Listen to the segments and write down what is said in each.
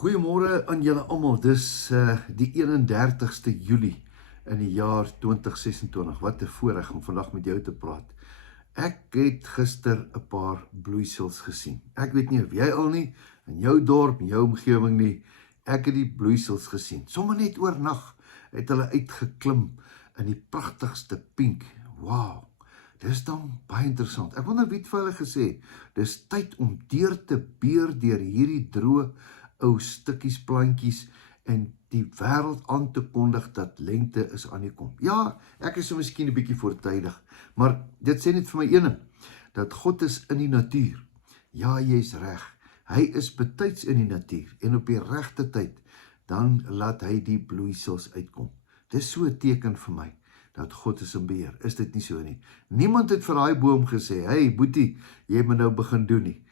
Goeiemôre aan julle almal. Dis die 31ste Julie in die jaar 2026. Wat 'n voorreg om vandag met jou te praat. Ek het gister 'n paar bloeisels gesien. Ek weet nie of jy al nie, in jou dorp, in jou omgewing nie. Ek het die bloeisels gesien. Sommige net oornag het hulle uitgeklim in die pragtigste pink. Wow. Dis dan baie interessant. Ek wonder wie het vir hulle gesê, dis tyd om deur te beer deur hierdie droë ou stukkies plantjies en die wêreld aan te kondig dat lente is aan die kom. Ja, ek is so miskien 'n bietjie voortydig, maar dit sê net vir my ene, dat God is in die natuur. Ja, jy's reg. Hy is betyds in die natuur en op die regte tyd, dan laat hy die bloeisels uitkom. Dis so 'n teken vir my dat God is in beheer. Is dit nie so nie? Niemand het vir daai boom gesê, "Hey boetie, jy moet nou begin doen nie."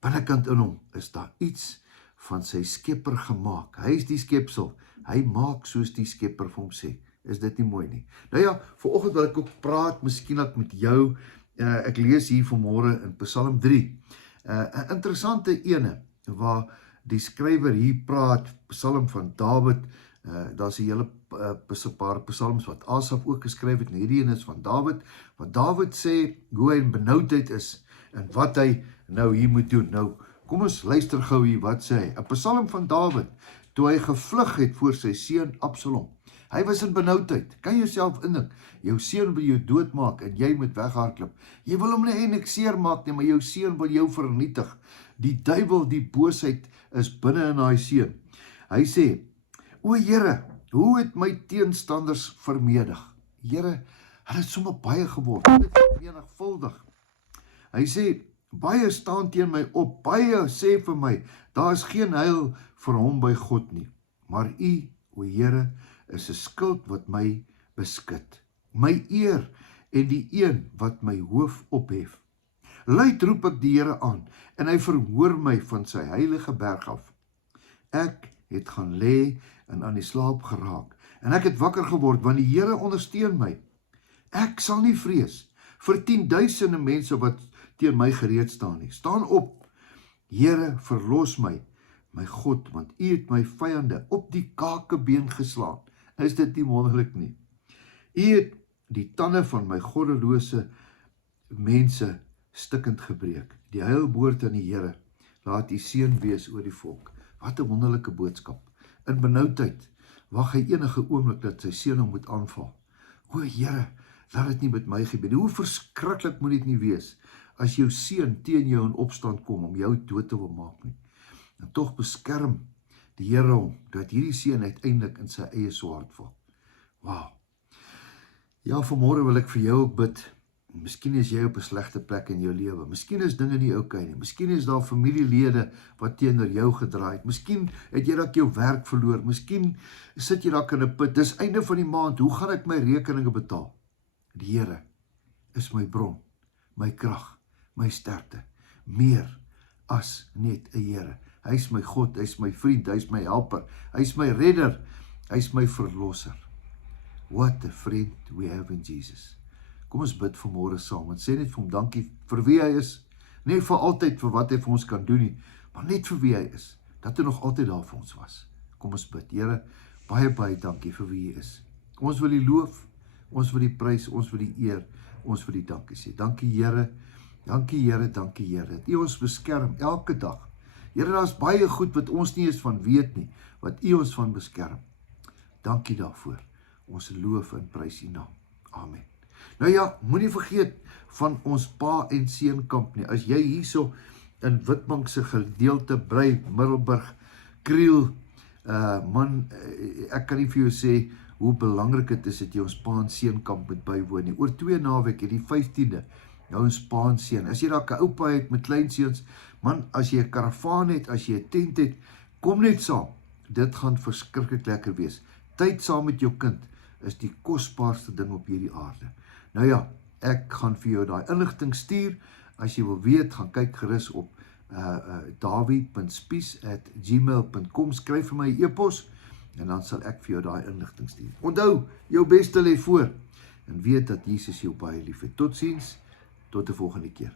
Binnekant in hom is daar iets van sy skepper gemaak. Hy is die skepsel. Hy maak soos die skepper vir hom sê. Is dit nie mooi nie? Nou ja, vanoggend wil ek ook praat, miskien ook met jou. Ek lees hier vanmôre in Psalm 3. 'n Interessante ene waar die skrywer hier praat, Psalm van Dawid. Daar's 'n hele paar psalms wat Asaf ook geskryf het, en hierdie een is van Dawid, wat Dawid sê hoe hy in benoudheid is en wat hy nou hier moet doen. Nou, kom ons luister gou hier wat sê hy. 'n Psalm van Dawid, toe hy gevlug het voor sy seun Absalom. Hy was in benoudheid. Kan jy jouself indink? Jou seun wil jou doodmaak en jy moet weghardloop. Jy wil hom nie niks seer maak nie, maar jou seun wil jou vernietig. Die duiwel, die boosheid is binne in daai seun. Hy sê, "O Here, hoe het my teenstanders vermeerder?" Here, hulle het sommer baie geword. Dit is vermenigvuldig. Hy sê, "Baie staan teen my op, baie sê vir my, daar is geen heil vir hom by God nie. Maar U, o Here, is 'n skild wat my beskut, my eer en die een wat my hoof ophef. Luid roep ek die Here aan, en hy verhoor my van sy heilige berg af. Ek het gaan lê en aan die slaap geraak, en ek het wakker geword, want die Here ondersteun my. Ek sal nie vrees vir 10,000 mense wat teen my gereed staan nie. Staan op, Here, verlos my, my God, want U het my vyande op die kakebeen geslaan." Is dit nie wonderlik nie? U het die tande van my goddelose mense stikkend gebreek. Die heil behoort aan die Here. Laat U seën wees oor die volk. Wat 'n wonderlike boodskap. In benoudheid wag hy enige oomblik dat sy seun hom moet aanval. O Here, laat dit nie met my gebeur. Hoe verskriklik moet dit nie wees as jou seun teen jou in opstand kom om jou dood te wil maak nie. En tog beskerm die Here hom, dat hierdie seun uiteindelik in sy eie swaard val. Wow. Ja, vanmôre wil ek vir jou ook bid. Miskien is jy op 'n slegte plek in jou lewe. Miskien is dinge nie oukei nie. Miskien is daar familielede wat teenoor jou gedraai het. Miskien het jy dalk jou werk verloor. Miskien sit jy dalk in 'n put. Dis einde van die maand. Hoe gaan ek my rekeninge betaal? Die Here is my bron, my krag, my sterkte. Meer as net 'n Here. Hy is my God, hy is my vriend, hy is my helper, hy is my redder, hy is my verlosser. What a friend we have in Jesus. Kom ons bid vanmôre saam en sê net vir hom dankie vir wie hy is, nie vir altyd vir wat hy vir ons kan doen nie, maar net vir wie hy is, dat hy nog altyd daar vir ons was. Kom ons bid. Here, baie dankie vir wie hy is. Ons wil die loof, ons wil die prys, ons wil die eer, ons wil die dankie sê. Dankie Here, dankie Here, dankie Here, dat U ons beskerm elke dag. Here, daar is baie goed wat ons nie eens van weet nie, wat U ons van beskerm. Dankie daarvoor. Ons loof en prys U naam. Amen. Nou ja, moenie vergeet van ons pa en seun kamp nie. As jy hierso in Witbank se gedeelte bly, Middelburg, Kriel, ek kan nie vir jou sê hoe belangrik dit is dat jy ons pa en seun kamp moet bywoon nie. Oor 2 naweke, die 15de, nou ons pa en seun. As jy dalk 'n oupa het met kleinseuns, man, as jy 'n karavaan het, as jy 'n tent het, kom net saam. Dit gaan verskriklik lekker wees. Tyd saam met jou kind is die kosbaarste ding op hierdie aarde. Nou ja, ek gaan vir jou daai inligting stuur. As jy wil weet, gaan kyk gerus op dawie.spies@gmail.com. Skryf vir my 'n e-pos en dan sal ek vir jou daai inligting stuur. Onthou, jou beste lê voor en weet dat Jesus jou baie liefhet. Totsiens, tot 'n volgende keer.